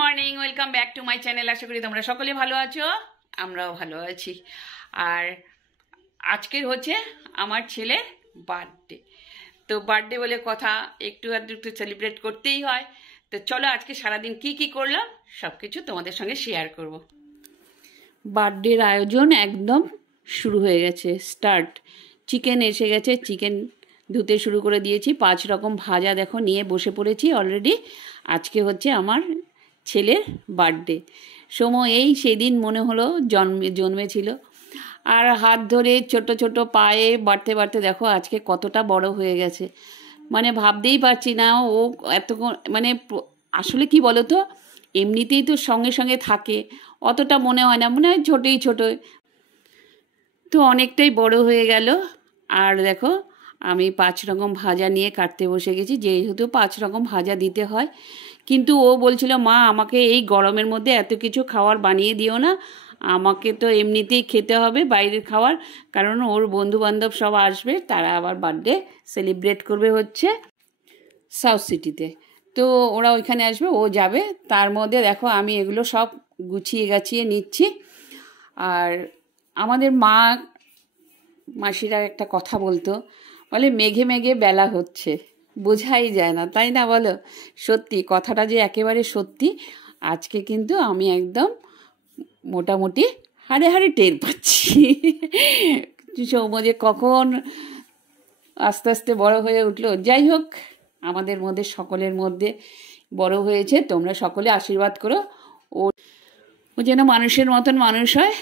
Morning, welcome back to my channel. আশা করি তোমরা সকলে ভালো আছো, আমরাও ভালো আছি। আর আজকের হচ্ছে আমার ছেলের বার্থডে। তো বার্থডে বলে কথা, একটু সেলিব্রেট করতেই হয়। তো চলো আজকে সারাদিন কি কি করলাম সব কিছু তোমাদের সঙ্গে শেয়ার করব। বার্থডের আয়োজন একদম শুরু হয়ে গেছে, স্টার্ট। চিকেন এসে গেছে, চিকেন ধুতে শুরু করে দিয়েছি। 5 রকম ভাজা দেখো নিয়ে বসে পড়েছি অলরেডি। আজকে হচ্ছে আমার ছেলের বার্থডে। সময় এই সেদিন মনে হলো জন্মেছিল। আর হাত ধরে ছোট ছোট পায়ে বাড়তে বাড়তে দেখো আজকে কতটা বড় হয়ে গেছে। মানে ভাবতেই পারছি না ও এত, মানে আসলে কি বলো তো, এমনিতেই তো সঙ্গে সঙ্গে থাকে, অতটা মনে হয় না, মনে হয় ছোটোই ছোটোই, তো অনেকটাই বড় হয়ে গেল। আর দেখো আমি 5 রকম ভাজা নিয়ে কাটতে বসে গেছি, যেহেতু 5 রকম ভাজা দিতে হয়। কিন্তু ও বলছিল, মা আমাকে এই গরমের মধ্যে এত কিছু খাবার বানিয়ে দিও না, আমাকে তো এমনিতেই খেতে হবে বাইরের খাবার, কারণ ওর বন্ধু বান্ধব সব আসবে, তারা আবার বার্থডে সেলিব্রেট করবে হচ্ছে সাউথ সিটিতে। তো ওরা ওইখানে আসবে, ও যাবে, তার মধ্যে দেখো আমি এগুলো সব গুছিয়ে গাছিয়ে নিচ্ছি। আর আমাদের মাসিরা একটা কথা বলতো, বলে মেঘে মেঘে বেলা হচ্ছে, বোঝাই যায় না, তাই না বলো? সত্যি কথাটা যে একেবারে সত্যি। আজকে কিন্তু আমি একদম মোটামুটি হাড়ে হাড়ে টের পাচ্ছি সৌম্য যে কখন আস্তে আস্তে বড় হয়ে উঠলো। যাই হোক, আমাদের মধ্যে সকলের মধ্যে বড় হয়েছে, তোমরা সকলে আশীর্বাদ করো ও যেন মানুষের মতন মানুষ হয়।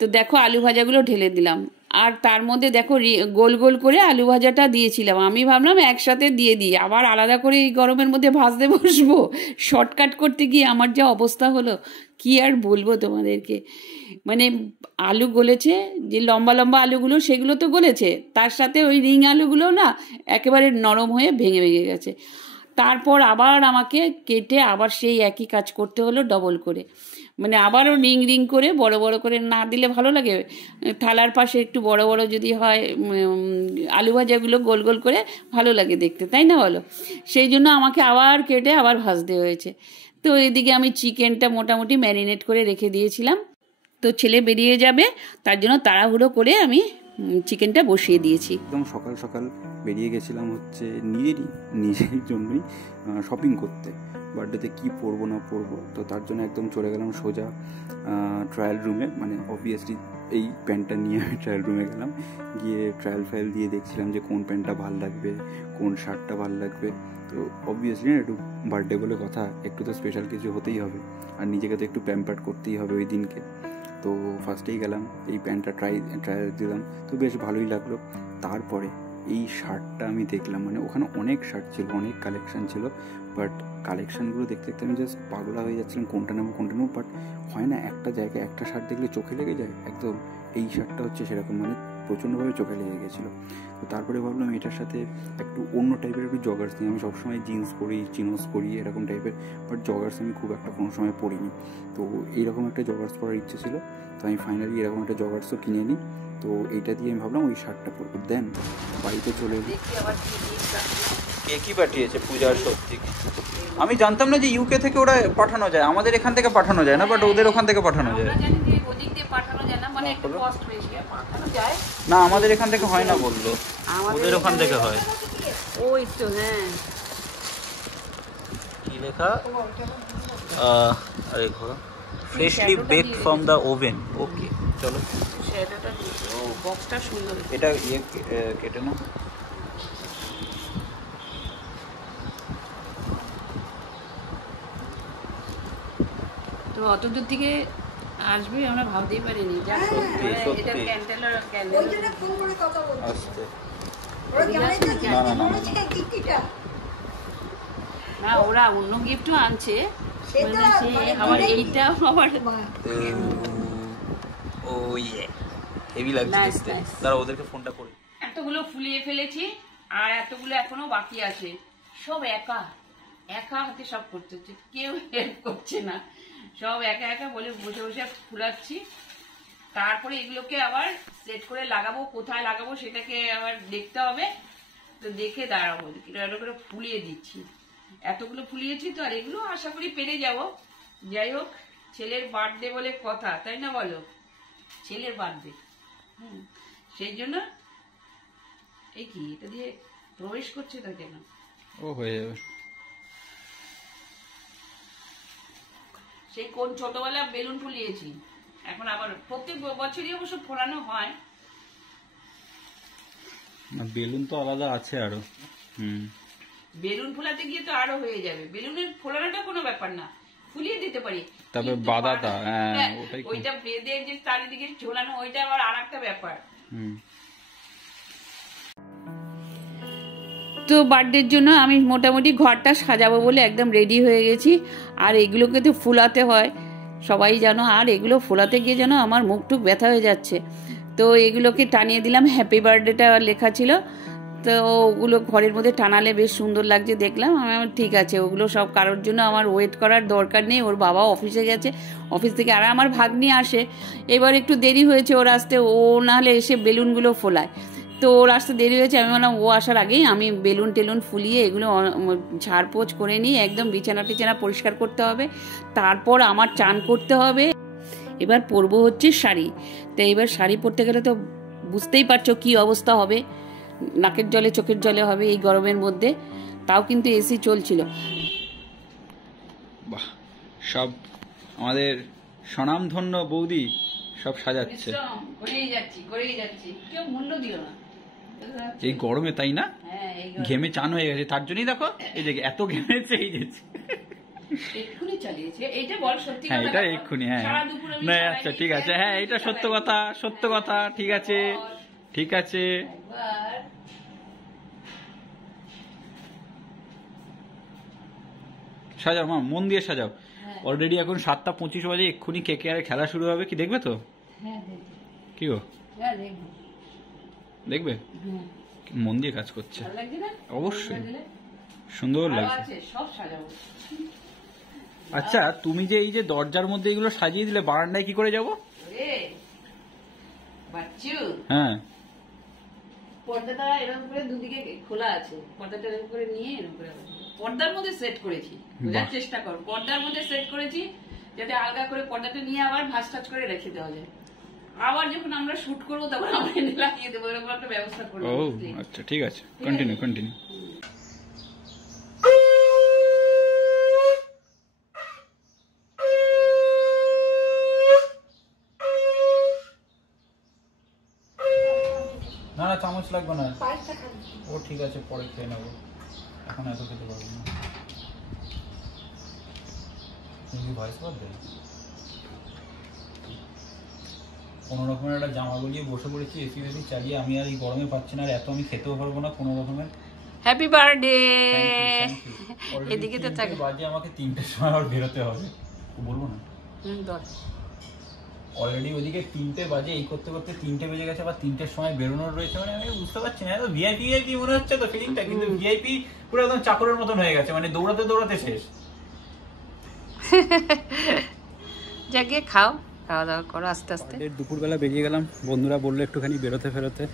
তো দেখো আলু ভাজাগুলো ঢেলে দিলাম, আর তার মধ্যে দেখো গোল গোল করে আলু ভাজাটা দিয়েছিলাম। আমি ভাবলাম একসাথে দিয়ে দিই, আবার আলাদা করে এই গরমের মধ্যে ভাজতে বসবো। শর্টকাট করতে গিয়ে আমার যা অবস্থা হলো, কি আর বলবো তোমাদেরকে। মানে আলু গলেছে, যে লম্বা লম্বা আলুগুলো সেগুলো তো গলেছে, তার সাথে ওই রিং আলুগুলো না একেবারে নরম হয়ে ভেঙে ভেঙে গেছে। তারপর আবার আমাকে কেটে আবার সেই একই কাজ করতে হলো ডবল করে, মানে আবারও রিং রিং করে, বড় বড় করে না দিলে ভালো লাগে। থালার পাশে একটু বড় বড় যদি হয় আলু ভাজাগুলো গোল গোল করে ভালো লাগে দেখতে, তাই না বলো? সেই জন্য আমাকে আবার কেটে আবার ভাজতে হয়েছে। তো এদিকে আমি চিকেনটা মোটামুটি ম্যারিনেট করে রেখে দিয়েছিলাম। তো ছেলে বেরিয়ে যাবে, তার জন্য তাড়াহুড়ো করে আমি চিকেনটা বসিয়ে দিয়েছি। একদম সকাল সকাল বেরিয়ে গেছিলাম হচ্ছে নিজের জন্যই শপিং করতে, বার্থডেতে কী পরবো না পরবো। তো তার জন্য একদম চলে গেলাম সোজা ট্রায়াল রুমে। মানে অবভিয়াসলি এই প্যান্টটা নিয়ে আমি ট্রায়াল রুমে গেলাম, গিয়ে ট্রায়াল ফাইল দিয়ে দেখছিলাম যে কোন প্যান্টটা ভালো লাগবে, কোন শার্টটা ভালো লাগবে। তো অবভিয়াসলি একটু বার্থডে বলে কথা, একটু তো স্পেশাল কিছু হতেই হবে, আর নিজেকে তো একটু প্যাম্পার করতেই হবে ওই দিনকে। তো ফার্স্টেই গেলাম, এই প্যান্টটা ট্রায়াল দিলাম, তো বেশ ভালোই লাগলো। তারপরে এই শার্টটা আমি দেখলাম, মানে ওখানে অনেক শার্ট ছিল, অনেক কালেকশান ছিল, বাট কালেকশানগুলো দেখতে দেখতে আমি জাস্ট পাগলা হয়ে যাচ্ছিলাম, কোনটা নেবো। বাট হয় না, একটা জায়গায় একটা শার্ট দেখলে চোখে লেগে যায় একদম। এই শার্টটা হচ্ছে সেরকম, মানে প্রচণ্ডভাবে চোখে লেগে গেছিলো। তো তারপরে ভাবলাম এটার সাথে একটু অন্য টাইপের একটু জগার্স নিই। আমি সবসময় জিন্স পরি, চিনোস পরি, এরকম টাইপের, বাট জগার্স আমি খুব একটা কোনো সময় পরিনি। তো এইরকম একটা জগার্স পরার ইচ্ছে ছিল, তো আমি ফাইনালি এরকম একটা জগার্সও কিনে নিই। তো এইটা দিয়ে আমি ভাবলাম ওই শার্টটা পরবো। দেন বাড়িতে চলে এলি। কে কি পাঠিয়েছে পূজার? সত্যি আমি জানতাম না যে ইউকে থেকে ওরা পাঠানো যায়, আমাদের এখান থেকে পাঠানো যায় না, বাট ওদের ওখান থেকে পাঠানো যায়। না আমাদের এখান থেকে হয় না বললো, ওদের ওখান থেকে হয়। ওই তো, হ্যাঁ, কি লেখা? আরে ঘোরা, freshly baked from the oven. Okay চলো, সেটা ও বক্সটা সুন্দর। এটা কেটে নাও। তো অত দূর থেকে আসবে আমরা ভাবতেই পারিনি। না ওরা অন্য গিফটও আনছে, আবার এইটা আবার হেভি লাগছে। তারা ওদেরকে ফোনটা করি। এতগুলো ফুলিয়ে ফেলেছি আর এতগুলো এখনো বাকি আছে। সব একা একা হাতে সব করতে হচ্ছে, কেউ হেল্প করছে না, সব একা একা বলে বসে বসে ফুলাচ্ছি। তারপরে এগুলোকে আবার সেট করে লাগাবো, কোথায় লাগাবো সেটাকে আবার দেখতে হবে। তো দেখে দাঁড়াবো, এটা করে ফুলিয়ে দিচ্ছি। এতগুলো ফুলিয়েছি তো, আর এগুলো আশা করি পেরে যাব। যাই হোক, ছেলের বার্থডে বলে কথা, তাই না বলো? ছেলের বার্থডে, সেই জন্য। এই কি এটা দিয়ে প্রবেশ করছে তো কেন? ও হয়ে যাবে। সেই কোন ছোটবেলা বেলুন ফুলিয়েছি, এখন আবার প্রত্যেক বছরই অবশ্য ফোলানো হয়। বেলুন তো আলাদা আছে আরো। বেলুন ফোলাতে গিয়ে তো আরো হয়ে যাবে। বেলুনের ফোলানোটা কোনো ব্যাপার না, ফুলিয়ে দিতে পারি। তবে বাদাটা ওইটা বেঁধে যে চারিদিকে ঝোলানো, ওইটা আবার আর একটা ব্যাপার। তো বার্থডের জন্য আমি মোটামুটি ঘরটা সাজাবো বলে একদম রেডি হয়ে গেছি। আর এগুলোকে তো ফুলাতে হয়, সবাই জানো। আর এগুলো ফোলাতে গিয়ে যেন আমার মুখ টুক ব্যথা হয়ে যাচ্ছে। তো এগুলোকে টানিয়ে দিলাম, হ্যাপি বার্থডেটা লেখা ছিল। তো ওগুলো ঘরের মধ্যে টানালে বেশ সুন্দর লাগছে দেখলাম। আমি ঠিক আছে, ওগুলো সব কারোর জন্য আমার ওয়েট করার দরকার নেই। ওর বাবা অফিসে গেছে, অফিস থেকে আর আমার ভাগ্নি আসে। এবার একটু দেরি হয়েছে ওর আসতে, ও নাহলে এসে বেলুনগুলো ফোলায়। তো ওর আসতে দেরি হয়েছে, আমি বললাম ও আসার আগেই আমি বেলুন টেলুন ফুলিয়ে এগুলো ঝাড়পোছ করে নিয়ে একদম বিছানা টিছানা পরিষ্কার করতে হবে। তারপর আমার চান করতে হবে। এবার পরবো হচ্ছে শাড়ি। তো এবার শাড়ি পরতে গেলে তো বুঝতেই পারছো কি অবস্থা হবে, নাকের জলে চোখের জলে হবে এই গরমের মধ্যে। তাও কিন্তু এসি চলছিল। বাহ, সব আমাদের স্বনামধন্য বৌদি সব সাজাচ্ছে। করেই যাচ্ছি, কেউ মূল্য দিও না এই গরমে, তাই না? ঘেমে চান হয়ে গেছে, তার জন্যই দেখো এই যে এত ঘেমেছে। এই যে এক্ষুনি চালিয়েছে, এইটা বল সত্যি হ্যাঁ, কথা। এটা এক্ষুনি, হ্যাঁ না, আচ্ছা ঠিক আছে, হ্যাঁ এটা সত্য কথা, সত্য কথা, ঠিক আছে ঠিক আছে। সাজাও মা, মন দিয়ে সাজাও। অলরেডি এখন 7:25 বাজে, এক্ষুনি KKR খেলা শুরু হবে। কি দেখবে তো? কি গো, দেখবে? মন দিয়ে কাজ করছে, অবশ্যই সুন্দর লাগছে। আচ্ছা, তুমি যে এই যে দরজার মধ্যে এগুলো সাজিয়ে দিলে, বারান্দায় কি করে যাবো? হ্যাঁ, পর্দাটা এরকম করে দুদিকে খোলা আছে, পর্দাটা এরকম করে নিয়ে এরকম করে পর্দার মধ্যে সেট করেছি। বোঝার চেষ্টা করো, পর্দার মধ্যে সেট করেছি যাতে আলগা করে পর্দাটা নিয়ে আবার ভাঁজ টাজ করে রেখে দেওয়া যায়। আবার যখন আমরা শুট করবো তখন আমরা লাগিয়ে দেবো, এরকম একটা ব্যবস্থা করবো। ও আচ্ছা ঠিক আছে, কন্টিনিউ। না না, চামচ লাগবে না। ও ঠিক আছে, পরে খেয়ে নেবো, এখন এত খেতে পারবো না। তুমি ভয়েস কর দেয়, কোনো রকমের একটা জামা গলিয়ে বসে পড়েছি, এসি বেসি চালিয়ে। আমি আর এই গরমে পাচ্ছি না, আর এত আমি খেতেও পারবো না কোনো রকমের। Happy birthday. এদিকে তো বাজে, আমাকে 3টের সময় আবার বেরোতে হবে, বলবো না? অলরেডি ওদিকে 3টে বাজে, এই করতে করতে 3টে বেজে গেছে, আবার 3টের সময় বেরোনোর রয়েছে। মানে আমি বুঝতে পারছি না, ভিআইপি মনে হচ্ছে তো ফিলিংটা, কিন্তু ভিআইপি পুরো একদম চাকরের মতন হয়ে গেছে, মানে দৌড়াতে দৌড়াতে শেষ। জাগিয়ে খাও, খাওয়া দাওয়া করো আস্তে আস্তে। দুপুরবেলা বেরিয়ে গেলাম, বন্ধুরা বললো একটুখানি বেরোতে ফেরোতে।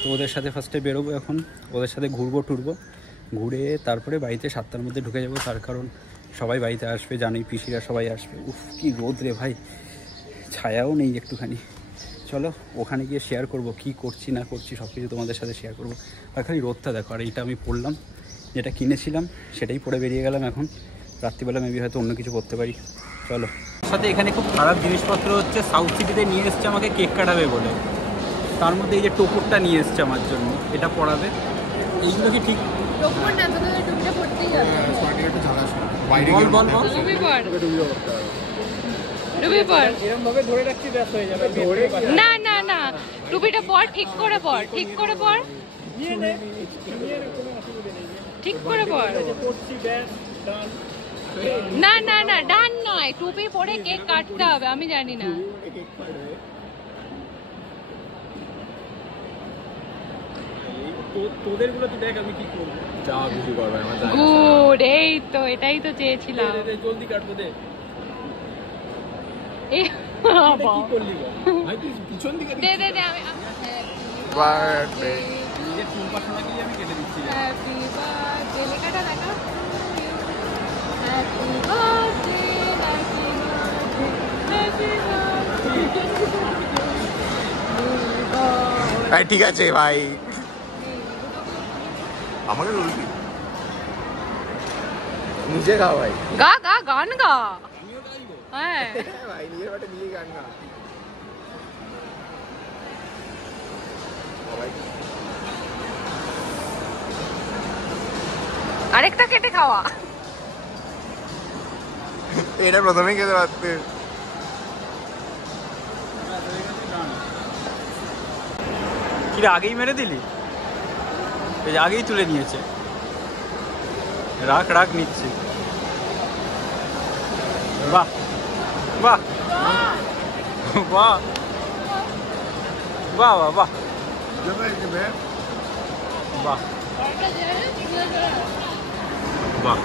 তো ওদের সাথে ফার্স্টে বেরোবো, এখন ওদের সাথে ঘুরবো টুরবো, ঘুরে তারপরে বাড়িতে 7টার মধ্যে ঢুকে যাবো। তার কারণ সবাই বাড়িতে আসবে, জানোই পিসিরা সবাই আসবে। উফ কি রোদ রে ভাই, ছায়াও নেই একটুখানি। চলো ওখানে গিয়ে শেয়ার করবো কি করছি না করছি, সব কিছু তোমাদের সাথে শেয়ার করবো। আর খালি রোদটা দেখো। আর এইটা আমি পরলাম, যেটা কিনেছিলাম সেটাই পরে বেরিয়ে গেলাম। এখন রাত্রিবেলা মেবি হয়তো অন্য কিছু করতে পারি। চলো। সাথে এখানে খুব খারাপ জিনিসপত্র হচ্ছে, সাউথ সিটিতে নিয়ে এসছে আমাকে কেক কাটাবে বলে। তার মধ্যে এই যে টোপরটা নিয়ে এসছে আমার জন্য, এটা পরাবে। এইগুলো কি ঠিক? না না না, টুপিটা পর, ঠিক করে পর, ঠিক করে পর, ঠিক করে পর। না না না, ডান নয়, টুপি পরে কেক কাটতে হবে। আমি জানি না। তোদের গুলো তুই দেখ আমি কি করবো। যা কিছু করবে আমার জানি। গুড, এই তো এটাই তো চেয়েছিলাম। জলদি কাটবো দে। এই বাবা কি করলি বল ভাই, তুই পিছন দিকে দে দে দে। আমি বার্থডে নিজে চুল পাশানা দিয়ে আমি কেটে দিচ্ছি। হ্যাপি বার্থডে লেখাটা দেখা। ভাই ঠিক আছে ভাই, আমাকে উল্টি নিজে গা ভাই, গা গা গান গা। হ্যাঁ ভাই নিজের বাটে নিজে গান গা। আরেকটা কেটে খাওয়া। এটা প্রথমেই খেতে পারতে। কি আগেই মেরে দিলি? এই যে আগেই তুলে নিয়েছে। রাখ রাখ নিচ্ছি। বাহ বাহ বাহ বাহ বাহ বাহ বাহ বাহ।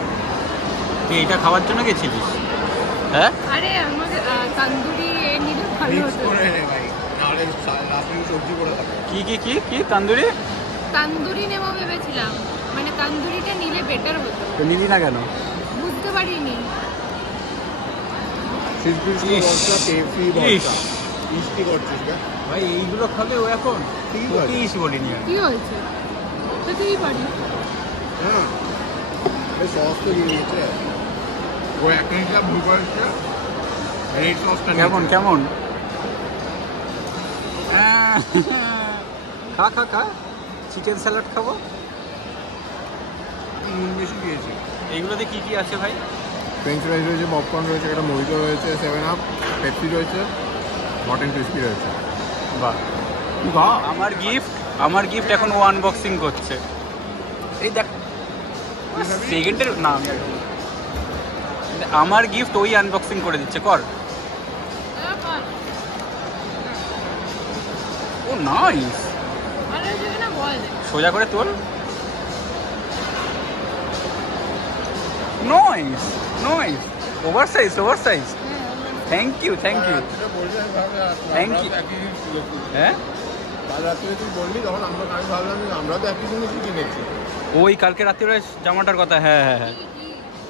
তুই এইটা খাওয়ার জন্য গেছিলিস? হ্যাঁ আরে আমাকে তন্দুরি নিলে ভালো হতো। কি কি কি কি তান্দুরি? তন্দুরি নেবো ভেবেছিলাম, মানে তন্দুরিটা নিলে বেটার হতো। তো নিলি না কেন? বুঝতে পারিনি। ভাই এইগুলো খাবে ও এখন? তিস বলিনি আমি। কি হয়েছে? খেতেই পারি। হ্যাঁ সস তো দিয়ে দিয়েছে ও, একটা হিসাব ভুল করেছে। রেড সসটা কেমন কেমন? খা খা খা, চিকেন স্যালাড খাবো। নুন বেশি দিয়েছি। এইগুলোতে কি কি আছে ভাই? ফ্রেঞ্চ ফ্রাইজ রয়েছে, পপকর্ন রয়েছে, একটা মরিটো রয়েছে, 7 আপ, পেপসি রয়েছে, মটন ক্রিস্পি রয়েছে। বাহ বাহ। আমার গিফট এখন ও আনবক্সিং করছে। এই দেখ সেকেন্ডের না, আমার গিফট ওই আনবক্সিং করে দিচ্ছে। কর। ও নাইস। সোজা করে তোল। Nice nice. Oversize oversize. Thank you thank you thank you. হ্যাঁ কাল রাত্রে তুই বললি তখন আমি ভাবলাম আমরা তো একই জিনিসই কিনেছি। ওই কালকে রাত্রে জামাটার কথা। হ্যাঁ হ্যাঁ হ্যাঁ।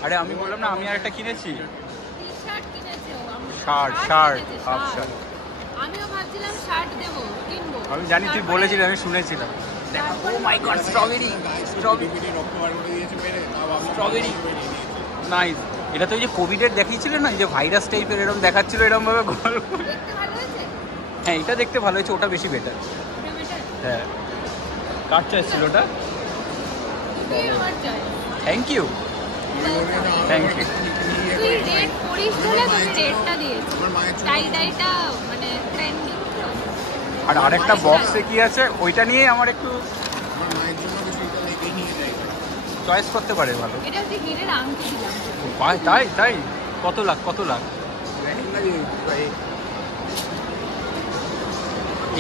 আরে আমি বললাম না আমি আরেকটা কিনেছি। Shirt shirt half shirt. আমিও ভাবছিলাম শার্ট দেবো, কিনবো। আমি জানি তুই বলেছিলি, আমি শুনেছিলাম। Oh my god, strawberry strawberry strawberry nice. এটা তো ওই যে কোভিডের দেখিয়েছিল না, যে ভাইরাস টাইপের এরকম দেখাচ্ছিল, এরকম ভাবে গোল। হ্যাঁ এটা দেখতে ভালো হয়েছে, ওটা বেশি বেটার। হ্যাঁ কার চয়েস ছিল ওটা? Thank you thank you. তুই রেড পরিস বলে তোকে রেডটা দিয়েছি। টাই ডাইটা মানে ট্রেন্ডিং। আর আরেকটা বক্সে কি আছে ওইটা নিয়ে আমার একটু আমার মায়ের জন্য কিছু এটা লেগে নিয়ে যাই। চয়েস করতে পারে ভালো। এটা হচ্ছে হীরের আংটি দিলাম। ভাই তাই তাই? কত লাখ কত লাখ?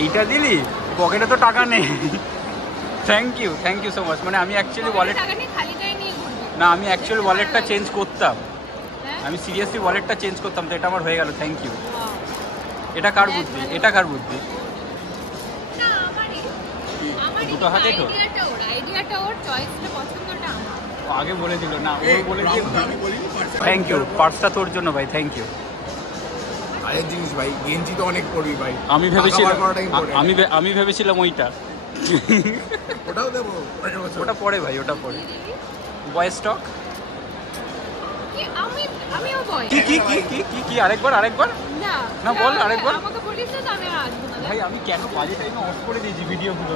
এইটা দিলি? পকেটে তো টাকা নেই। Thank you so much. মানে আমি অ্যাকচুয়ালি ওয়ালেট টাকা নিয়ে খালি গায়ে নিয়ে ঘুরবি না, আমি অ্যাকচুয়ালি ওয়ালেটটা চেঞ্জ করতাম। হ্যাঁ? আমি সিরিয়াসলি ওয়ালেটটা চেঞ্জ করতাম, তো এটা আমার হয়ে গেল। Thank you. এটা কার বুদ্ধি? এটা কার বুদ্ধি? না আমারই। আমারই দুটো হাতেই তো? আইডিয়াটা ওর চয়েসটা পছন্দটা আমার। আগে বলে দিল না, ও বলে দিল। আমি বলিনি থ্যাংক ইউ, পার্সটা তোর জন্য ভাই, থ্যাংক ইউ। আরেক জিনিস ভাই, গেঞ্জি তো অনেক পড়বি ভাই। আমি ভেবেছিলাম টাকা বার করাটা important। আমি ভেবেছিলাম ওইটা। ওটাও দেবো। ওটা পরে ভাই, ওটা পরে। বয় স্টক। আমিও বয়। কি কি কি কি কি কি আরেকবার না না, বল আরেকবার। আমাকে বলিস না, আমি আর আসবো না। ভাই আমি কেন বাজে টাইমে অফ করে দিয়েছি ভিডিওগুলো,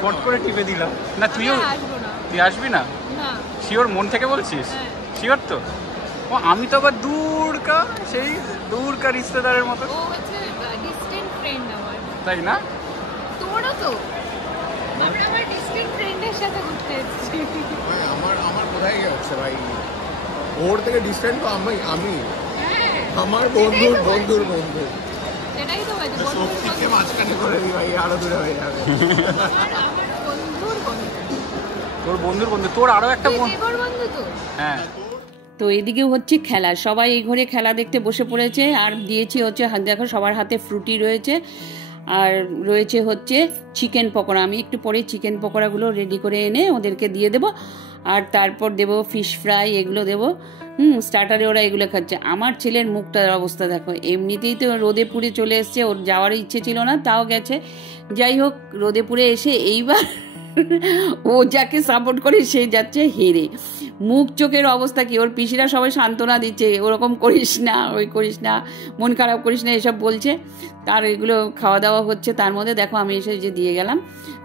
ফট করে টিপে দিলাম। না তুইও আমি আসবো না। তুই আসবি না? না শিওর? মন থেকে বলছিস? হ্যাঁ। শিওর তো? ও আমি তো আবার সেই দূরকা রিশতেদারের মতো। ও হচ্ছে ডিস্টেন্ট ফ্রেন্ড আমার। তাই না? তোরও তো। আমরা আমার ডিস্টেন্ট ফ্রেন্ডের সাথে ঘুরতে এসেছি। ভাই আমার কোথায় যাচ্ছে ভাই? ওর থেকে ডিস্টেন্ট তো আমি হ্যাঁ আমার বন্ধুর বন্ধু। সেটাই তো হয়েছে। শক্তিকে মাঝখানে করে দিই ভাই, আরো দূরে হয়ে যাবে। আমার বন্ধুর বন্ধু। তোর বন্ধুর বন্ধু, তোর আরো একটা তুই বন্ধু। দেবর বন্ধু তো। হ্যাঁ তো এদিকে হচ্ছে খেলা, সবাই এই ঘরে খেলা দেখতে বসে পড়েছে। আর দিয়েছি হচ্ছে দেখো সবার হাতে ফ্রুটি রয়েছে, আর রয়েছে হচ্ছে চিকেন পকোড়া। আমি একটু পরে চিকেন পকোড়াগুলো রেডি করে এনে ওদেরকে দিয়ে দেবো। আর তারপর দেবো ফিশ ফ্রাই, এগুলো দেবো। স্টার্টারে ওরা এগুলো খাচ্ছে। আমার ছেলের মুখটার অবস্থা দেখো, এমনিতেই তো রোদে পুড়ে চলে এসছে, ওর যাওয়ার ইচ্ছে ছিল না, তাও গেছে। যাই হোক, রোদে পুড়ে এসে এইবার ও যাকে সাপোর্ট করে সে যাচ্ছে হেরে। মুখ চোখের অবস্থা কি, ওর পিসিরা সবাই সান্ত্বনা দিচ্ছে, ওরকম করিস না, ওই করিস না, মন খারাপ করিস না, এসব বলছে। তার এগুলো খাওয়া দাওয়া হচ্ছে, তার মধ্যে দেখো আমি এসে যে দিয়ে গেলাম,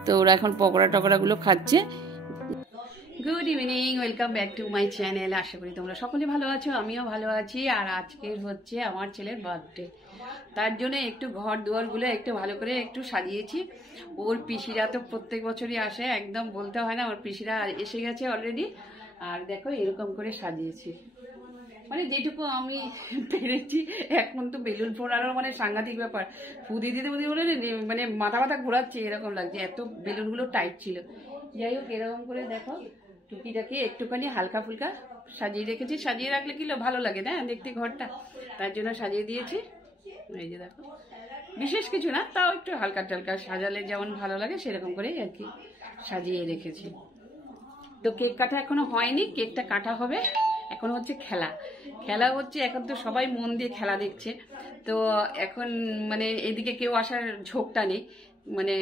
তো ওরা এখন পকোড়া টকোড়াগুলো খাচ্ছে। Good evening, welcome back to my channel. আশা করি তোমরা সকলে ভালো আছো, আমিও ভালো আছি। আর আজকের হচ্ছে আমার ছেলের বার্থডে, তার জন্য একটু ঘর দুয়ারগুলো একটু ভালো করে একটু সাজিয়েছি। ওর পিসিরা তো প্রত্যেক বছরই আসে, একদম বলতে হয় না, ওর পিসিরা এসে গেছে অলরেডি। আর দেখো এরকম করে সাজিয়েছি, মানে যেটুকু আমি পেরেছি। এখন তো বেলুন ফোড়ারও মানে সাংঘাতিক ব্যাপার, ফুদি দিতে ফুদি বলে মানে মাথা মাথা ঘোরাচ্ছে এরকম লাগছে, এত বেলুনগুলো টাইট ছিল। যাই হোক, এরকম করে দেখো টুকিটাকি একটুখানি হালকা ফুলকা সাজিয়ে রেখেছি। সাজিয়ে রাখলে কি ভালো লাগে না দেখতে ঘরটা, তার জন্য সাজিয়ে দিয়েছি। এই যে দেখো, বিশেষ কিছু না, তাও একটু হালকা টালকা সাজালে যেমন ভালো লাগে সেরকম করেই আর কি সাজিয়ে রেখেছি। তো কেক কাটা এখনো হয়নি, কেকটা কাটা হবে। এখন হচ্ছে খেলা হচ্ছে, এখন তো সবাই মন দিয়ে খেলা দেখছে। তো এখন মানে এদিকে কেউ আসার ঝোঁকটা নেই, মানে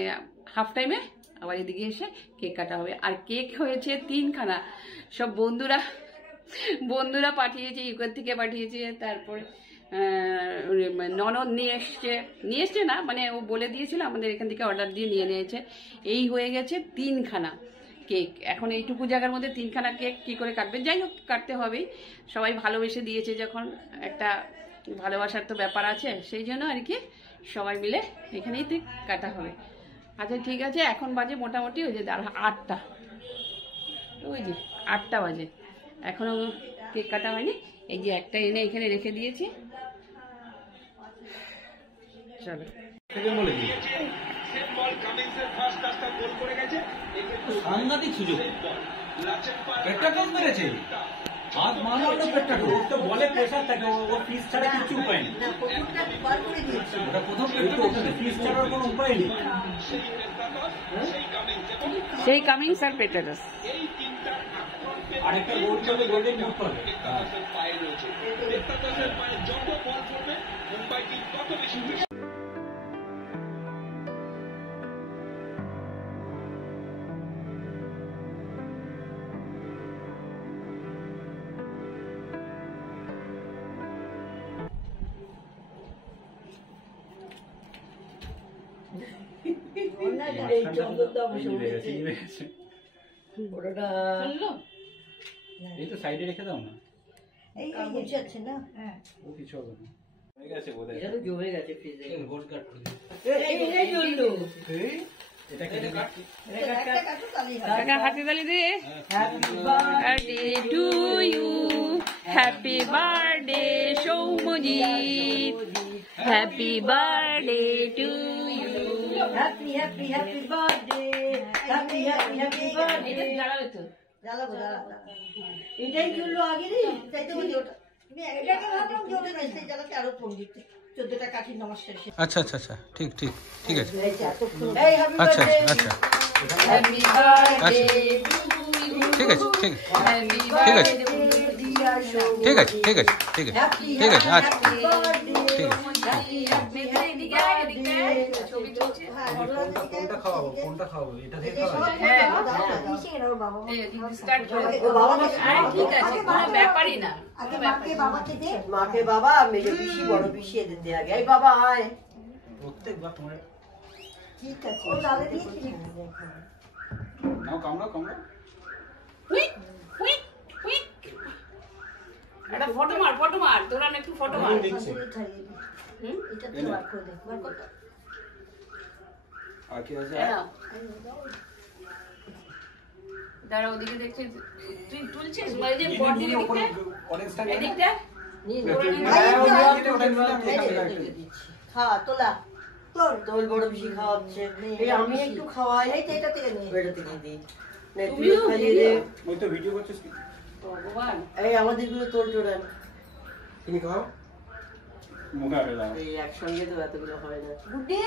হাফ টাইমে আবার এদিকে এসে কেক কাটা হবে। আর কেক হয়েছে 3খানা, সব বন্ধুরা পাঠিয়েছে, ইউকের থেকে পাঠিয়েছে। তারপরে ননদ নিয়ে এসছে না, মানে ও বলে দিয়েছিল, আমাদের এখান থেকে অর্ডার দিয়ে নিয়ে নিয়েছে। এই হয়ে গেছে 3খানা কেক। এখন এইটুকু জায়গার মধ্যে 3খানা কেক কি করে কাটবে? যাই হোক, কাটতে হবেই, সবাই ভালোবেসে দিয়েছে যখন, একটা ভালোবাসার তো ব্যাপার আছে, সেই জন্য আর কি সবাই মিলে এখানেই তো কাটা হবে। আচ্ছা ঠিক আছে, এখন বাজে মোটামুটি ওই যে 8টা, ওই যে 8টা বাজে, এখনো কেক কাটা হয়নি। এই যে একটা এনে এখানে রেখে দিয়েছি, চলো। সাংঘাতিক সুযোগ, পেটটা কম মেরেছে, হাত মারলো তো পেটটা তো বলে প্রেসার থাকে, ও ফিস ছাড়া কিছু উপায় নেই। ওটা প্রথম ফিস ছাড়ার কোনো উপায় নেই। সেই কামিংস আর পেটারাস আরেকটা গোল করলে গোল্ডেন বুট পাবে। এই তো সাইডে রেখে দাও না, এই আছে না, হ্যাঁ ও কিছু হবে না, হয়ে গেছে বোধহয়। এটা তো জমে গেছে ফ্রিজে। গোল কাট করে দিই। এই জললো এটা কেটে কাট। একটা কাটো তালি কাকা হাতে তালি দে। Happy birthday to you, happy birthday Soumojit, happy birthday to you. Happy happy happy birthday, happy happy happy birthday. জ্বালাবে তো, জ্বালাবো এটাই জললো আগে রে, তাই তো বলি ওটা। এটাকে ভাবলাম জলতে বেশি জ্বালাতে আরো ফোন দিতে। 14টা কাঠি নমস্কার। আচ্ছা আচ্ছা আচ্ছা, ঠিক ঠিক ঠিক আছে। এই হ্যাপি আচ্ছা বার্থডে, আচ্ছা হ্যাপি বার্থডে ঠিক আছে ঠিক আছে হ্যাপি ঠিক আছে বার্থডে ঠিক আছে ঠিক আছে ঠিক আছে ঠিক আছে আচ্ছা ঠিক আছে। কোনটা খাওয়াবো কোনটা খাওয়াবো, এটা দিয়ে খাওয়াবো? হ্যাঁ বাবা স্টার্ট করো। আরে ঠিক আছে, কোনো ব্যাপারই না। আগে মাকে বাবাকে দে, মাকে বাবা, মেজো পিসি বড় পিসি এদের দে আগে। এই বাবা আয়, প্রত্যেকবার তোমার ঠিক আছে। ও ডালে দিয়েছি নাও, কামড়াও কামড়াও। হুইক হুইক হুইক, একটা ফটো মার, তোরা একটু ফটো মার। এটা তো বার করে দে, বার কর। আর কি আছে? হ্যাঁ দাঁড়া, ওদিকে দেখছিস তুই তুলছিস, মানে যে বডি এদিকটা এদিকটা খাওয়া তোলা, তোর বড় বেশি খাওয়াচ্ছে। এই আমি একটু খাওয়াই, এটা থেকে নিয়ে এটা থেকে দিই, তুমিও খাইয়ে দে। ওই তো ভিডিও করছিস কি? ভগবান, এই আমাদের গুলো তোর জোড়ান, তুমি খাও, মুখে আরে দাও। এই একসঙ্গে তো এতগুলো হয় না। গুড্ডি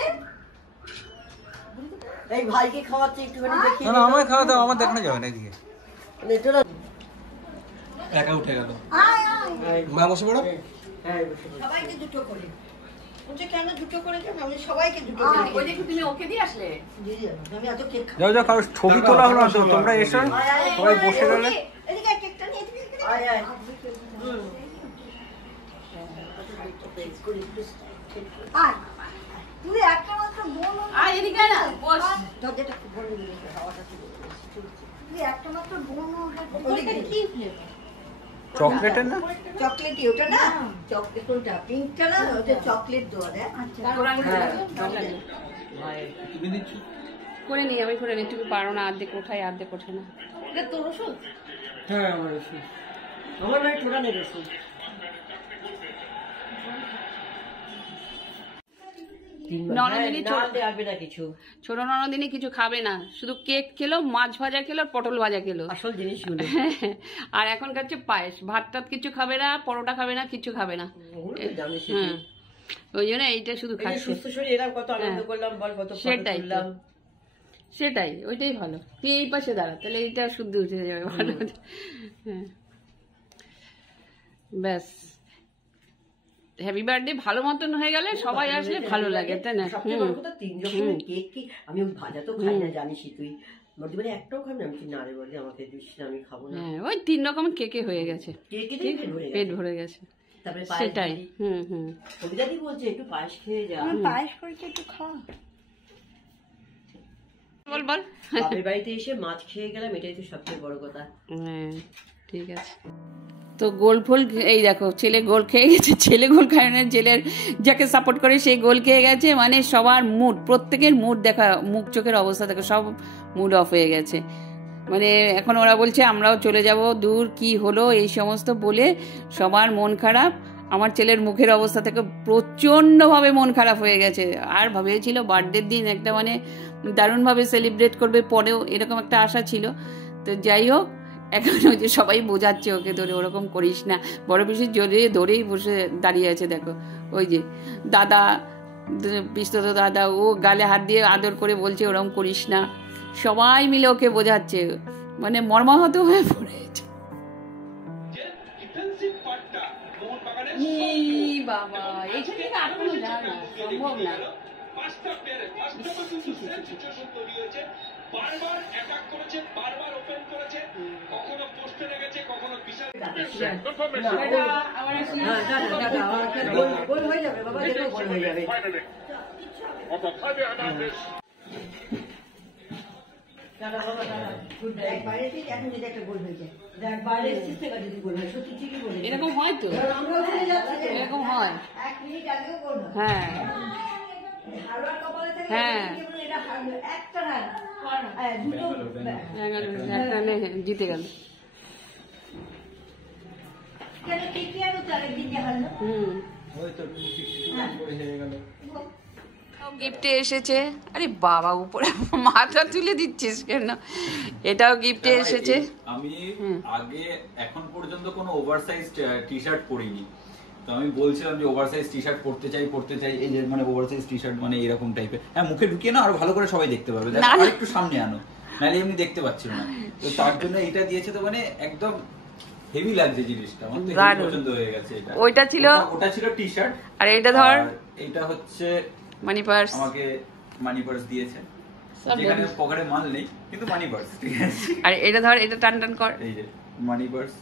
এই ভাইকে খাওয়াচ্ছে, একটুখানি দেখি। না না, আমায় খাওয়া দাও, আমার দেখানো যাবে না এদিকে। একা উঠে গেল। মা বসে পড়ো। সবাইকে দুটো করে বলছে কেন দুটো করে কেন আমি সবাইকে দুটো করে ওই দেখো তুমি ওকে দিয়ে আসলে দিয়ে যাবো আমি এত কেক খাবো যাও যাও, কারো ছবি তোলা হলো না তো, তোমরা এসো সবাই বসে গেলে। এদিকে কেকটা নিয়ে এদিকে আয় আয় তুই একটা মাত্র বোন আর এদিকে না বস দরজাটা খুব বন্ধ করে দিয়েছে, হাওয়াটা চলে যাচ্ছে। তুই একটা মাত্র বোন ওটা কি ফ্লেভার চকলেটের না? চকলেট ওটা না চকলেট ওটা পিঙ্কটা না ওটা চকলেট দেওয়া দেয় তুমি দিচ্ছ? করে নিই আমি করে নিই, তুমি পারো না, অর্ধেক ওঠাই অর্ধেক ওঠে না। এটা তোর ওষুধ হ্যাঁ আমার ওষুধ। আমার নয় তোরা নেবে ওষুধ ননদিনী আসবে না কিছু ছোট ননদিনী কিছু খাবে না, শুধু কেক খেলো, মাছ ভাজা খেলো, আর পটল ভাজা খেলো, আসল জিনিসগুলো আর এখন খাচ্ছে পায়েস। ভাত টাত কিছু খাবে না, পরোটা খাবে না, কিছু খাবে না। হ্যাঁ, ওই জন্য এইটা শুধু খাচ্ছে। সুস্থ শরীর এরকম কত আনন্দ করলাম বল, কত সেটাই তো। সেটাই, ওইটাই ভালো। তুই এই পাশে দাঁড়া, তাহলে এইটা শুদ্ধ উঠে যাবে ভালো। হ্যাঁ, ব্যাস। হ্যাপি বার্থডে ভালো মতন হয়ে গেলে সবাই আসলে ভালো লাগে, তাই না? সবচেয়ে বড় কথা 3 রকমের কেক কি আমি ভাজা তো খাই না জানিসই তুই, বলতে পারি একটাও খাই না। আমি না রে বলি আমাকে দিস না, আমি খাবো না। হ্যাঁ, ওই 3 রকমের কেকে হয়ে গেছে, কেকেতেই পেট ভরে গেছে। তারপরে সেটাই। কবিতাদি বলছে একটু পায়েস খেয়ে যা, পায়েস করেছে একটু খাওয়া। বল বল। বাপের বাড়িতে এসে মাছ খেয়ে গেলাম, এটাই তো সবচেয়ে বড় কথা। হ্যাঁ, ঠিক আছে। তো গোল ফোল এই দেখো, ছেলে গোল খেয়ে গেছে। ছেলে গোল খায় না, ছেলের যাকে সাপোর্ট করে সেই গোল খেয়ে গেছে। মানে সবার মুড, প্রত্যেকের মুড দেখা, মুখ চোখের অবস্থা দেখো, সব মুড অফ হয়ে গেছে। মানে এখন ওরা বলছে আমরাও চলে যাব, দূর কি হলো এই সমস্ত বলে সবার মন খারাপ। আমার ছেলের মুখের অবস্থা থেকে প্রচণ্ডভাবে মন খারাপ হয়ে গেছে। আর ভেবেছিল বার্থডের দিন একটা মানে দারুণভাবে সেলিব্রেট করবে, পরেও এরকম একটা আশা ছিল। তো যাই হোক, এখন ওই যে সবাই বোঝাচ্ছে ওকে, ধরে ওরকম করিস না। বড় পিসি জড়িয়ে ধরেই বসে দাঁড়িয়ে আছে দেখো, ওই যে দাদা, পিস্তত দাদা, ও গালে হাত দিয়ে আদর করে বলছে ওরকম করিস না। সবাই মিলে ওকে বোঝাচ্ছে, মানে মর্মাহত হয়ে পড়েছে। বাবা, এইখান থেকে আটকানো যায় না, সম্ভব না। বারবার অ্যাটাক করেছে, বারবার ওপেন করেছে, কখনো পোস্টে গেছে, কখনো বিশাল গোল হয়ে যাবে বাবা, দেখো গোল হয়ে যাবে। এরকম হয় তো, এরকম হয়। হ্যাঁ হ্যাঁ, জিতে গেল। গিফটে এসেছে। আরে বাবা, উপরে মাথা তুলে দিচ্ছিস কেন? এটাও গিফটে এসেছে। আমি আগে এখন পর্যন্ত কোনো ওভারসাইজ টি শার্ট পরিনি, তো আমি বলছিলাম যে ওভারসাইজ টি শার্ট পরতে চাই। এই যে মানে ওভারসাইজ টি শার্ট মানে এরকম টাইপের, হ্যাঁ মুখে ঢুকিয়ে না আরো ভালো করে সবাই দেখতে পাবে, আর একটু সামনে আনো, নাহলে এমনি দেখতে পাচ্ছিল না। তো তার জন্য এটা দিয়েছে, তো মানে একদম হেভি লাগছে জিনিসটা, আমার তো হেভি পছন্দ হয়ে গেছে। এটা ওটা ছিল টি শার্ট, আর এটা ধর, এটা হচ্ছে মানি পার্স। আমাকে মানি পার্স দিয়েছে, যেখানে পকেটে মাল নেই কিন্তু মানি পার্স, ঠিক আছে। আর এটা ধর, এটা টান টান কর, এই যে মানি পার্স।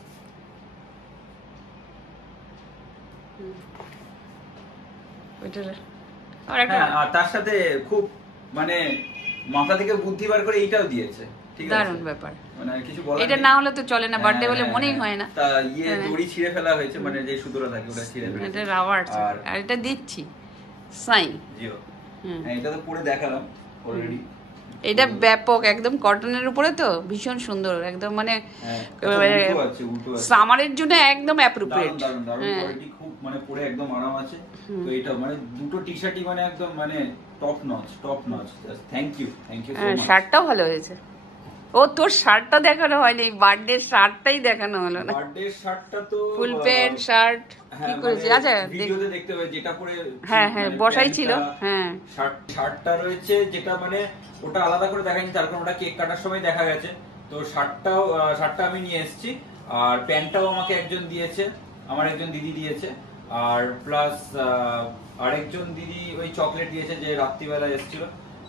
আর তার সাথে খুব মানে মাথা থেকে বুদ্ধি বার করে এইটাও দিয়েছে, ঠিক আছে, দারুণ ব্যাপার। মানে কিছু বলার এটা না হলে তো চলে না, বার্থডে বলে মনেই হয় না। তা দড়ি ছিঁড়ে ফেলা হয়েছে, মানে যে সুতোটা থাকে ওটা ছিঁড়ে ফেলা, এটা রাবার। আর এটা দিচ্ছি সাইন জিও। হ্যাঁ, এটা তো পরে দেখালাম অলরেডি। এটা ব্যাপক, একদম কটনের উপরে, তো ভীষণ সুন্দর, একদম মানে সামারের জন্য একদম অ্যাপ্রোপ্রিয়েট। খুব মানে পরে একদম আরাম আছে। তো এটা মানে দুটো টি শার্টই মানে একদম মানে top notch. Thank you so much. শার্টটাও ভালো হয়েছে। ও, তোর শার্টটা দেখানো হয়নি, বার্থডে শার্টটাই দেখানো হলো না। বার্থডে শার্টটা তো ফুল প্যান্ট শার্ট কি করেছি, আচ্ছা ভিডিওতে দেখতে পাই যেটা পরে, হ্যাঁ বসাই ছিল। হ্যাঁ, শার্টটা রয়েছে যেটা মানে ওটা আলাদা করে দেখায়নি, তার কারণ ওটা কেক কাটার সময় দেখা গেছে। তো তো শার্টটা আমি নিয়ে এসেছি, আর প্যান্টটাও আমাকে একজন দিয়েছে, আমার একজন দিদি দিয়েছে, আর প্লাস আরেকজন দিদি ওই চকলেট দিয়েছে যে রাত্রিবেলা এসেছিল।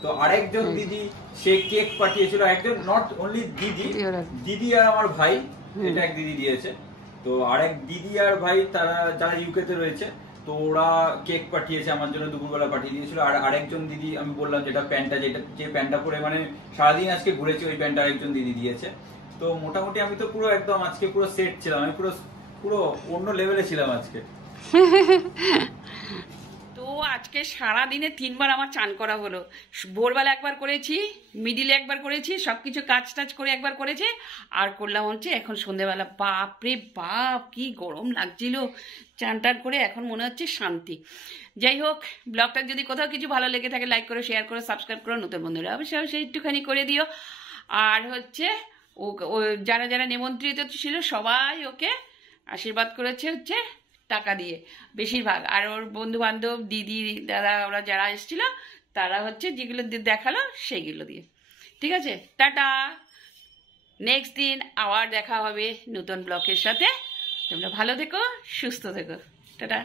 তো আরেকজন দিদি সে কেক পাঠিয়েছিল, একজন নট অনলি দিদি আর আমার ভাই, এটা এক দিদি দিয়েছে। তো আরেক দিদি আর ভাই তারা যারা ইউকেতে রয়েছে, তো ওরা কেক পাঠিয়েছে আমার জন্য, দুপুরবেলা পাঠিয়ে দিয়েছিল। আর আরেকজন দিদি আমি বললাম যেটা প্যান্টটা, যে প্যান্টটা পরে মানে সারাদিন আজকে ঘুরেছি, ওই প্যান্টটা আরেকজন দিদি দিয়েছে। তো মোটামুটি আমি তো পুরো একদম আজকে পুরো সেট ছিলাম, আমি পুরো অন্য লেভেলে ছিলাম আজকে। তো আজকে সারা দিনে 3 বার আমার চান করা হলো। ভোরবেলা একবার করেছি, মিডিলে একবার করেছি, সবকিছু কাজ টাজ করে একবার করেছি, আর করলাম হচ্ছে এখন সন্ধেবেলা। বাপরে বাপ কি গরম লাগছিল, চান টান করে এখন মনে হচ্ছে শান্তি। যাই হোক, ব্লগটা যদি কোথাও কিছু ভালো লেগে থাকে লাইক করো, শেয়ার করো, সাবস্ক্রাইব করো, নতুন বন্ধুরা অবশ্যই একটুখানি করে দিও। আর হচ্ছে ও যারা যারা নিমন্ত্রিত ছিল সবাই ওকে আশীর্বাদ করেছে হচ্ছে টাকা দিয়ে বেশিরভাগ, আর ওর বন্ধু বান্ধব দিদি দাদা ওরা যারা এসেছিল তারা হচ্ছে যেগুলো দেখালো সেইগুলো দিয়ে। ঠিক আছে, টাটা। নেক্সট দিন আবার দেখা হবে নতুন ব্লগের সাথে। তোমরা ভালো থেকো, সুস্থ থেকো, টাটা।